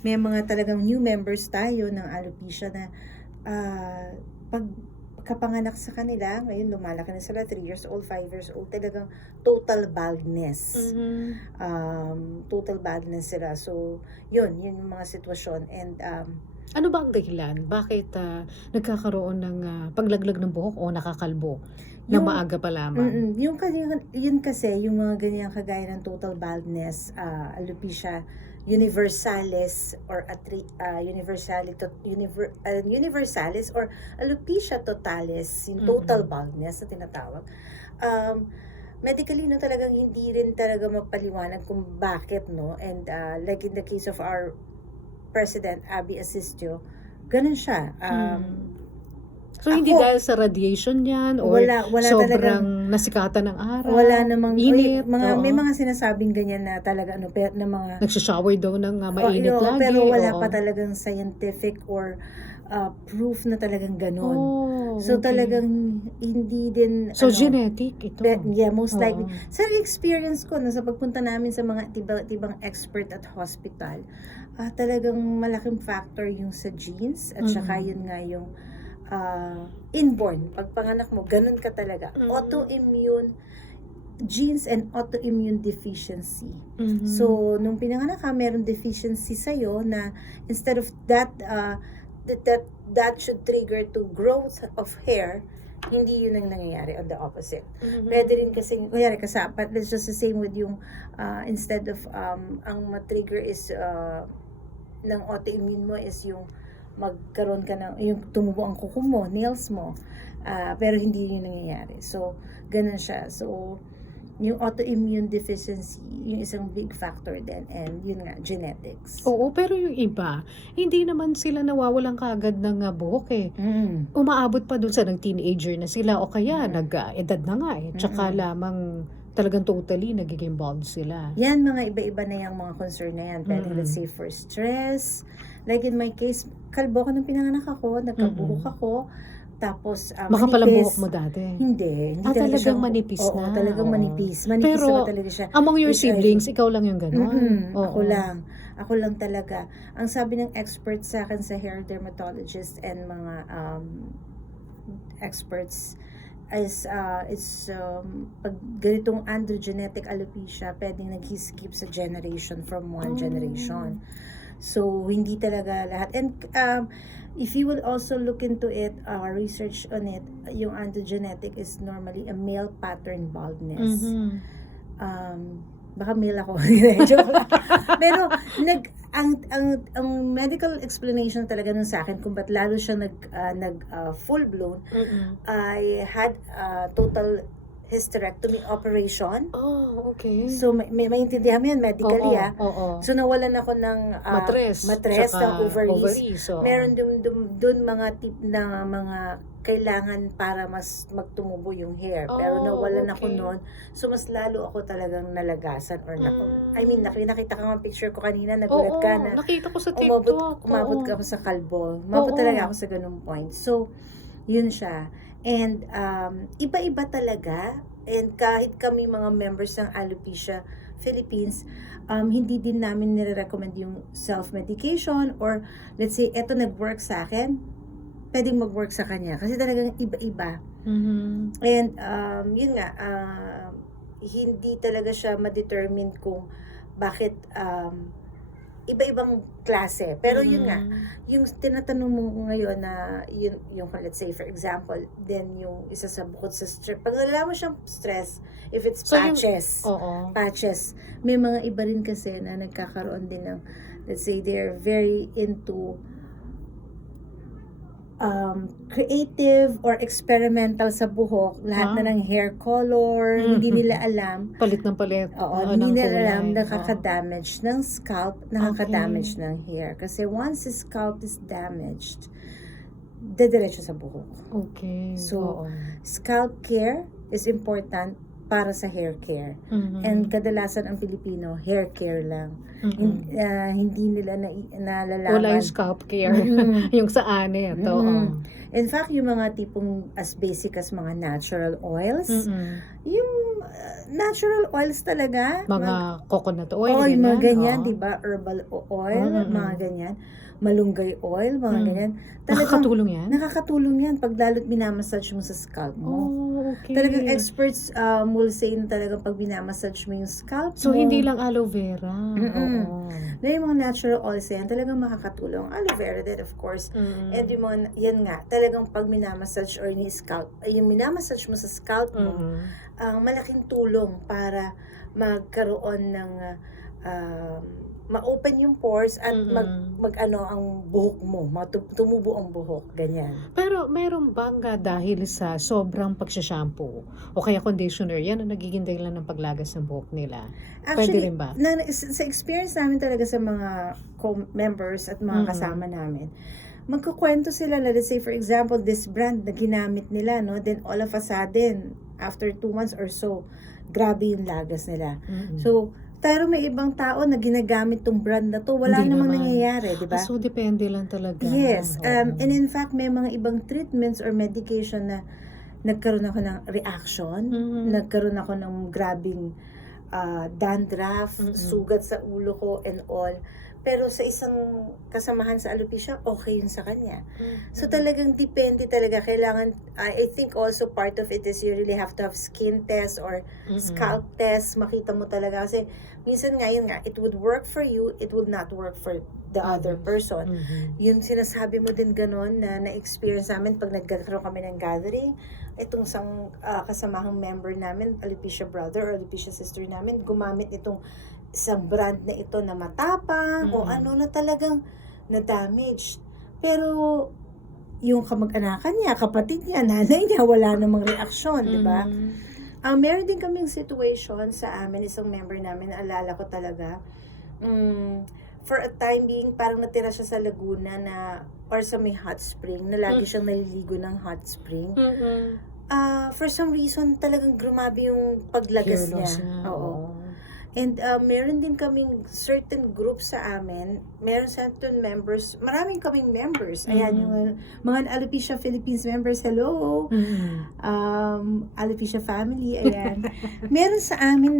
May mga talagang new members tayo ng alopecia na pag kapanganak sa kanila, ngayon lumalaki na sila, 3 years old, 5 years old, talagang total baldness. Total baldness sila. So, yun yung mga sitwasyon. And Ano ba ang dahilan? Bakit nagkakaroon ng paglaglag ng buhok o nakakalbo na Yung- maaga pa lamang? yun kasi, yung mga ganyan kagaya ng total baldness, alopecia universalis or universalis or alopecia totalis, yung total baldness na tinatawag. Medically, no, talagang hindi rin talaga mapaliwanag kung bakit, no? And like in the case of our President Abby Asistio, ganun siya. So, hindi ako- dahil sa radiation yan or wala sobrang talagang- nasikatan ng araw? Wala namang init? may oo. mga sinasabing ganyan na talaga na mga Nagsishower daw ng mainit oo, lagi. pero wala oo. pa talagang scientific or proof na talagang ganun. Oh, So okay. talagang hindi din So, genetic ito. yeah, most Oo. likely. Sa experience ko na sa pagpunta namin sa mga ibang expert at hospital, talagang malaking factor yung sa genes at saka yun nga yung inborn. Pagpanganak mo, ganun ka talaga. Autoimmune genes and autoimmune deficiency. So, nung pinanganak ka, meron deficiency sa'yo na instead of that should trigger to growth of hair, hindi yun ang nangyayari, on the opposite. Pwede rin kasi, kunyari, but it's just the same with yung, instead of, ang matrigger is, ng autoimmune mo is yung magkaroon ka ng, yung tumubo ang kuko mo, nails mo, pero hindi yun nangyayari. So, ganun siya. So, yung autoimmune deficiency, yung isang big factor din, and yun nga, genetics. Oo, pero yung iba, hindi naman sila nawawalan kaagad ng buhok eh. Umaabot pa dun sa nag-teenager na sila o kaya nag-edad na nga eh. Tsaka lamang talagang totally nagiging bald sila. Yan, mga iba-iba na yung mga concern na yan. Pwede, let's say, for stress. Like in my case, kalbo ko nung pinanganak ako, nagkabuhok ako, tapos Makapalang manipis. buhok mo dati? Hindi talaga talagang siyang- manipis oo, na. talagang Oo. manipis. Manipis Pero, na talaga siya. among your Which I- siblings, ikaw lang yung gano'n? Ako lang. Ako lang talaga. Ang sabi ng expert sa akin sa hair dermatologist and mga experts is pag ganitong androgenetic alopecia, pwedeng nag-skip sa generation from one generation. So, hindi talaga lahat. And if you will also look into it, research on it, yung androgenetic is normally a male pattern baldness. Baka male ako. Joke lang. Pero ang medical explanation talaga nun sa akin kung ba't lalo siya nag full blown, I had total hysterectomy operation. Oh, okay. So may maintindihan mo yan medically. Oo. So nawalan ako ng Matres, ng ovaries. oo. Meron dun mga tip na mga kailangan para mas magtumubo yung hair. Pero nawalan ako okay. noon. So mas lalo ako talagang nalagasan or nakita ka nga picture ko kanina, nagulat ka na nakita ko sa TikTok. umabot ka ako sa kalbo. Umabot talaga ako sa ganung point. So, yun siya. And iba-iba talaga. And kahit kami mga members ng Alopecia Philippines, hindi din namin nire-recommend yung self-medication or let's say, eto nag-work sa akin, pwedeng mag-work sa kanya. Kasi talagang iba-iba. And yun nga, hindi talaga siya ma-determine kung bakit iba-ibang klase. Pero yun nga, yung tinatanong mo ngayon na yung let's say for example, then yung isa sa bukod sa stress, pag nalaman mo siyang stress, if it's So, patches, may mga iba rin kasi na nagkakaroon din ng, let's say they're very into creative or experimental sa buhok, lahat na ng hair color, hindi nila alam. Palit ng palit. Oo, ng hindi nila kulay. alam, nakaka-damage ng scalp, nakaka-damage ng hair. Kasi once the scalp is damaged, dediretso sa buhok. Okay. So, scalp care is important para sa hair care. Mhm. And kadalasan ang Pilipino, hair care lang. Mhm. Hindi nila nalalaman. Wala yung scalp care. Mm-mm. Yung sa anit. Oo. Mm-mm. In fact, yung mga tipong as basic as mga natural oils, Mhm. yung natural oils talaga, Mga coconut oil. oil, mga ganyan, oo. di ba? Herbal oil, Mm-mm. mga ganyan. Malunggay oil, mga Mm. ganyan. Talagang Nakakatulong yan? nakakatulong yan pag lalo't minamassage mo sa scalp mo. Oh, okay. Talagang experts will say na talagang pag binamassage mo yung scalp So, mo. hindi lang aloe vera. Mm-mm. Oo. Na yung mga natural oils yan, talagang makakatulong. Aloe vera din, of course. Mm. And yung mga, yan nga, talagang pag minamassage or yung minamassage mo sa scalp mo, Mhm. malaking tulong para magkaroon ng ma-open yung pores at mag-ano ang buhok mo, tumubo ang buhok, ganyan. Pero meron bang dahil sa sobrang pagsashampoo o kaya conditioner, yan ang nagiging dahilan ng paglagas ng buhok nila? Pwede rin ba? Sa experience namin talaga sa mga members at mga kasama namin, magkukwento sila, let's say for example, this brand na ginamit nila, no? Then all of a sudden, after 2 months or so, grabe yung lagas nila. Mhm. So, pero may ibang tao na ginagamit tong brand na to, wala Hindi namang naman. nangyayari, di ba? So, depende lang talaga. Yes. Oo. And in fact, may mga ibang treatments or medication na nagkaroon ako ng reaction, Mhm. nagkaroon ako ng grabing dandruff, Mm-mm. sugat sa ulo ko and all. Pero sa isang kasamahan sa alopecia, okay yun sa kanya. So talagang depende talaga. Kailangan, I think also part of it is you really have to have skin test or scalp test. Makita mo talaga. Kasi minsan nga yun nga, it would work for you, it would not work for the other person. Mhm. Yung sinasabi mo din ganon na na-experience namin pag nagkaroon kami ng gathering, itong isang kasamahang member namin, alopecia brother or alopecia sister namin, gumamit itong isang brand na ito na matapang o ano na talagang na-damage. Pero yung kamag-anakan niya, kapatid niya, nanay niya, wala namang reaksyon, di ba? Meron din kaming situation sa amin, isang member namin, naalala ko talaga, for a time being, parang natira siya sa Laguna na, or sa may hot spring, na lagi siyang naliligo ng hot spring. For some reason, talagang grumabi yung paglagas Hair loss niya. niya. Oo. And meron din kaming certain groups sa amin, meron certain members, maraming kaming members. Ayan, yung mga Alopecia Philippines members, hello! Alopecia family, ayan. Meron sa amin